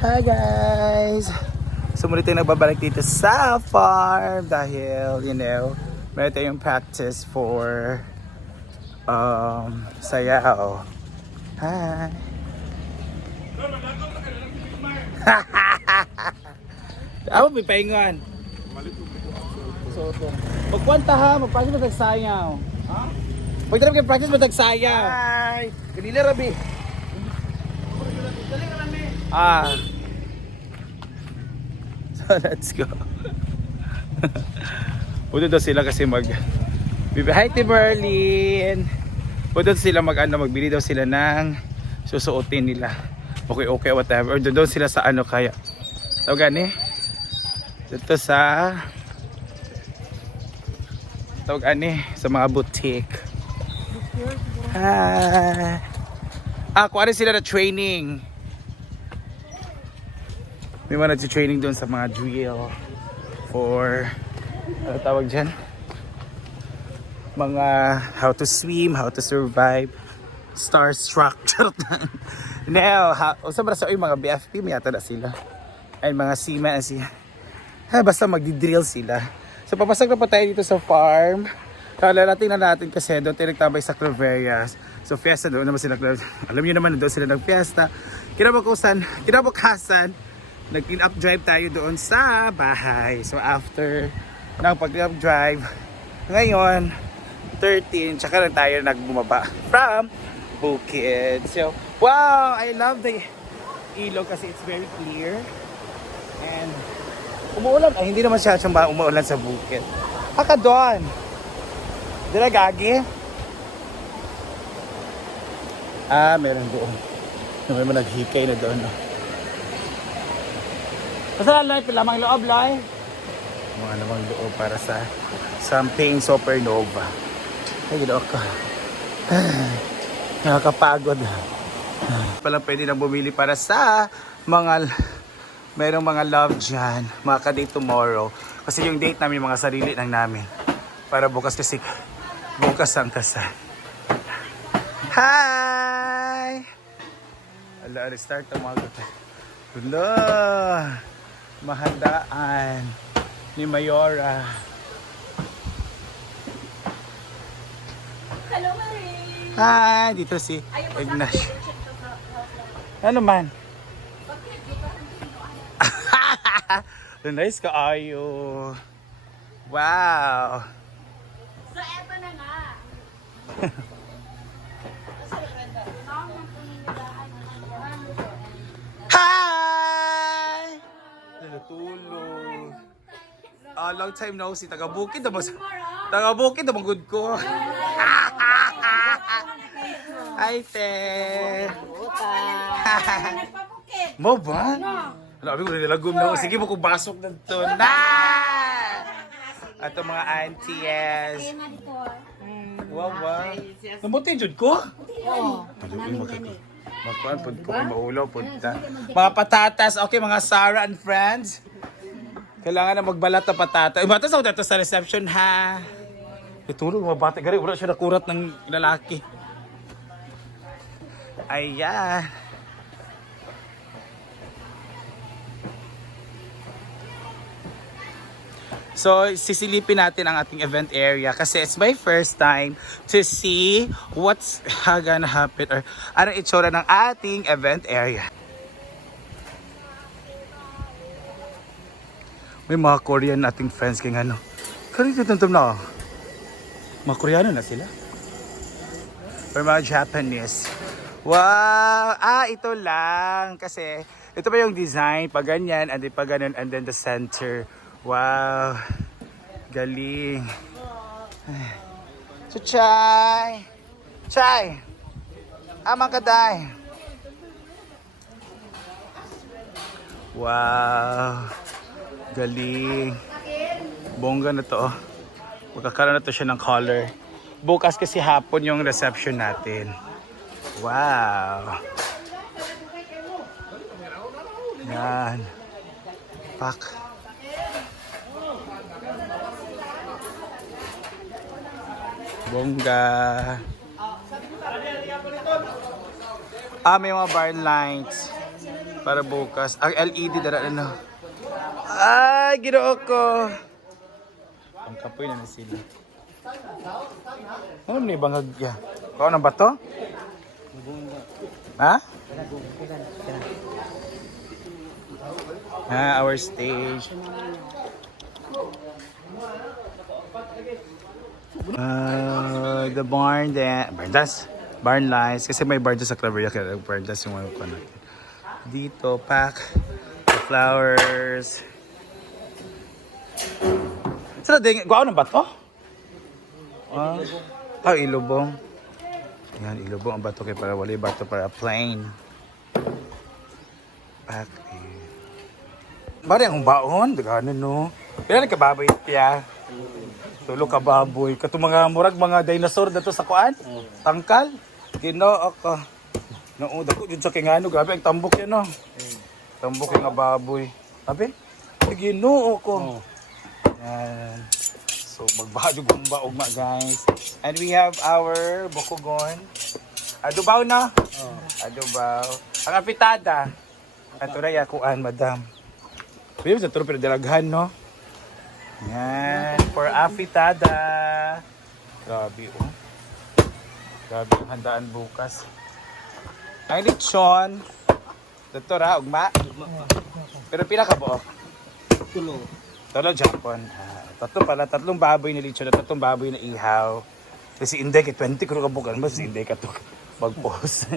Hi guys! So muli tayong nagbabalik dito sa farm dahil, meron tayong practice for sayaw. Hi! Ako pipaingan. So ito. Magkwanta ha, magpractice matagsayaw. Ha? Pagdarap kayo practice matagsayaw. Hi! Kanila Rabi. So let's go. Puto daw sila kasi hi Team Merlin. Puto sila magbili daw sila ng susuotin nila. Okay, whatever. Or doon sila sa kaya. So gani? Dito sa sa mga boutique. Kuha rin sila na training. May mga nag-training doon sa mga drill for ano tawag dyan? Mga how to swim, how to survive, starstruck. Now, sa mga BFP may yata na sila. Ay mga seaman siya. Basta magdi-drill sila. So papasok na pa tayo dito sa farm. Kalalating na natin kasi doon tayo nagtabay sa Claverias. So fiesta doon naman sila. Alam niyo naman doon sila nag-fiesta. Kinabukasan, nag-clean up drive tayo doon sa bahay. So after ng pag-clean up drive, ngayon 13, tsaka lang tayo nagbumaba from Bukid. So wow, I love the ilog kasi it's very clear. And umuulan, hindi naman siya umuulan sa Bukid. Haka doon. Dila gagi? Meron doon. May mga naghikay na doon. No? Basta lang lamang loob, Loy. Mga lamang loob para sa Champagne Supernova. Ay, gano'n ka. Nakakapagod. Pala pwede nang bumili para sa merong mga love dyan. Mga ka-date tomorrow. Kasi yung date namin, mga sarili lang namin. Para bukas kasi, bukas ang kasal. Hi! Ala, restart ang mga gata. Wala! Mahandaan ni Mayora. Hello, Marie! Hi! Dito si Ignacio. Ano man? Nice ka ayo. Wow! So, eto na nga. Hi! Natulog. Long time no see. Taga-Bukid naman. Taga-Bukid naman good ko. Hi, te. Mo ba? Sabi ko nilagom na. Sige mo kung basok na ito. At ang mga aunties. Wow. Namutin jud ko? Oo. Magkuhan po ko maulo po ta. Mga patatas, okay mga Sarah and friends. Kailangan na magbalat na patatas. Batas ako dito sa reception ha. Itulog mga bata gari, wala siya nakurat ng lalaki. Ayan. So, sisilipin natin ang ating event area kasi it's my first time to see what's gonna happen or anong itsura ng ating event area. May mga Korean nating friends kaya ano. Karito tuntum na. Mga Koreano na sila. Or mga Japanese. Wow! Ito lang. Kasi ito pa yung design. Pag ganyan, and then pag ganyan, and then the center. Wow! Galing! So, Chay! Chay! Amang kaday! Wow! Galing! Bongga na to. Magkakaroon na to siya ng color. Bukas kasi hapon yung reception natin. Wow! Yan. Pak. Bongga. May mga bar lights. Para bukas. Ang LED dara na. Ay, ginoo ko. Ang kapoy na sila. Ano ni bangag ya? Kau na ba to? Ha? Our stage. The barn barn lights. Kasi may barn doon sa Claveria. Kaya barn lights yung ano ko natin. Dito, pack the flowers. Saan na guwaw na ba to? Ilubong. Yan, ilubong ang bato kay para wala yung bato para plain. Pack. Bari ang baon, dagano no. Pero nagkababoy tiya. Tulo ka baboy. Kato mga murag mga dinosaur dato sa kuan. Tangkal. Ginoo ako. Nauda ko dyan sa kingano. Grabe ang tambok yan no. Tambok yung nga baboy. Sabi? Ginoo ko. Yan. So magbahadyo gumba ugma guys. And we have our bokogon. Adubaw na? Adubaw. Ang apitada. Ato na yakuan madam. Pwede sa turo pero dalaghan no? Yan. For apitada. Grabe oh. Grabe ang handaan bukas. Ang lechon. Dito ra, ugma. Pero pila ka buo? Tulo Japon. Tatlong baboy na lechon at tatlong baboy na ihaw. Kasi Inday kay 20 kuro ka bukan mas Inday ka to mag-post.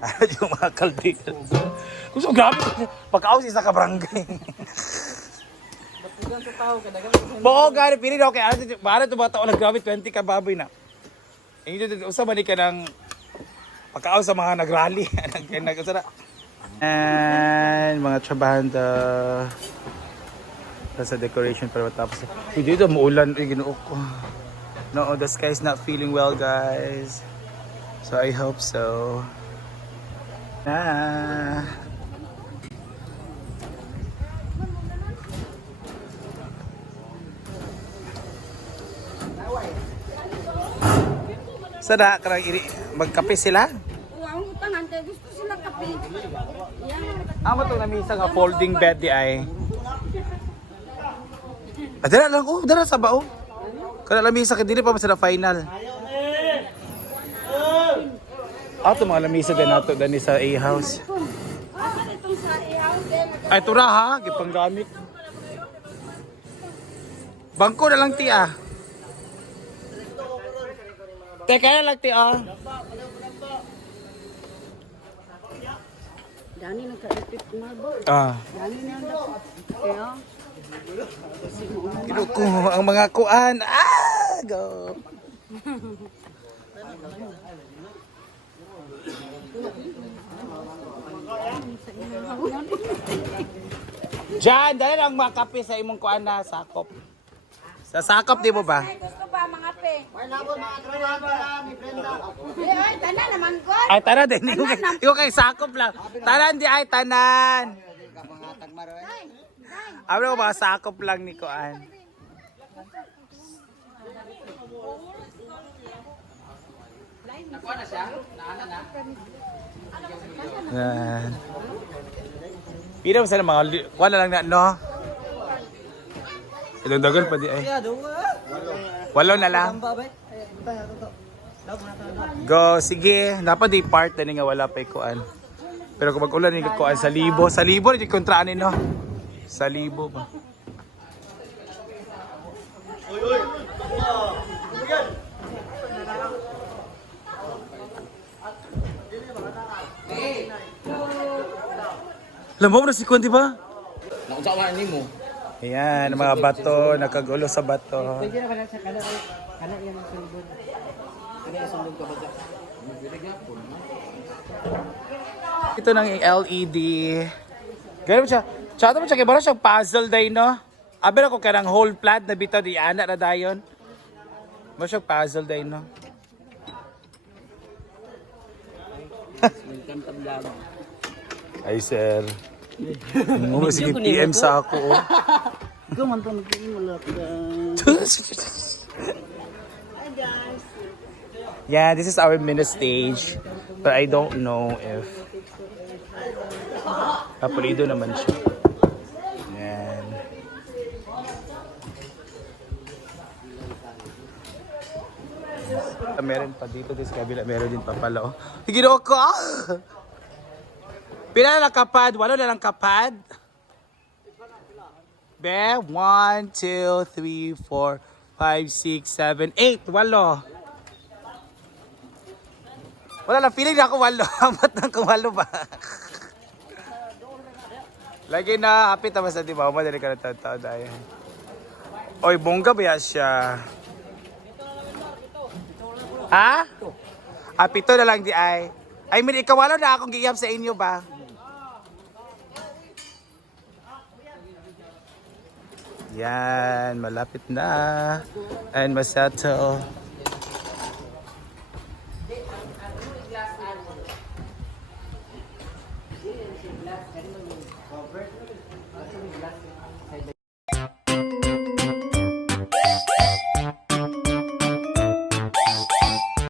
Ano yung mga kaldero. Kung so grabe, pagkaos isa ka barangay. Batugan sa tao, kadagang Boko gari, pili daw kay ano, para ito mga tao na grabe 20 ka baboy na. Usa man ka ng pagkaos sa mga nagrally. Nag-usara. And mga trabahanda. Sa decoration para matapos. Dito muulan, ginuok ko. No, the sky is not feeling well, guys. So I hope so. Sada karang magkape sila? ang utangan kay gusto sila kape. Yan. Amo to namisa nga folding bed di ay. Dara lang dara sa bao. Kana lamisa kay dili pa sa final. Ato mga lamisa din nato dani sa A-house. Itong sa ihaw din. Ay tura ha, gipanggamit. Bangko na lang ti ah. Teka na lang ti ah. Dani nagka-repeat marble. Dani na ang dapat. Kaya Kinuko ang mga kuan. Go. Diyan, dahil ang mga kape sa imong kuan na sakop. Sa sakop di mo ba? ay gusto pa mga pe. Wala ko mga trabaho ni Brenda. Ay, tanan naman ko. Ay tanan din. Ikaw kay sakop lang. Tanan di ay tanan. Ano ba sakop lang ni kuan? Nakuha na siya? Naana na? Pira sa mga kuan na lang na no. Ilang dagan pa di ay. Walo na lang. Go, sige. Dapat di part na nga wala pa kuan. Pero kung mag-ulan ni kuan sa libo ni kontraan ni no. Sa libo ba? Lambo na si Kwan, di ba? Nakunsawahan ni mo. Ayan, mga bato, nakagulo sa bato. Pwede na ba sa kana yan ang sundog. Kana yung sundog ka ba dyan? Ito ng LED. Ganun siya. Tsaka mo siya, kaya bara siyang puzzle day, no? Abi ako kanang whole plant na bitaw di anak na dayon. Mo siyang puzzle day, no? Ay, sir. Mo sige PM sa ako, oh. Ikaw man to naging malapit. Yeah, this is our mini stage. But I don't know if Pulido naman siya. Yan. Meron pa dito, sa kabila meron din pa pala. Oh. Ginoo ko! Pila na lang kapad? 8 na lang kapad? Be, 1, 2, 3, 4, 5, 6, 7, 8. 8. Wala lang, feeling na ako 8. Amat na kung 8 ba? Lagi na, hapit naman sa diba? Madali ka na tao dahil. Oy, bongga ba yan siya? Ha? 7 na lang di ay. I mean, ikaw wala na akong giyam sa inyo ba? Yan, malapit na. And masato.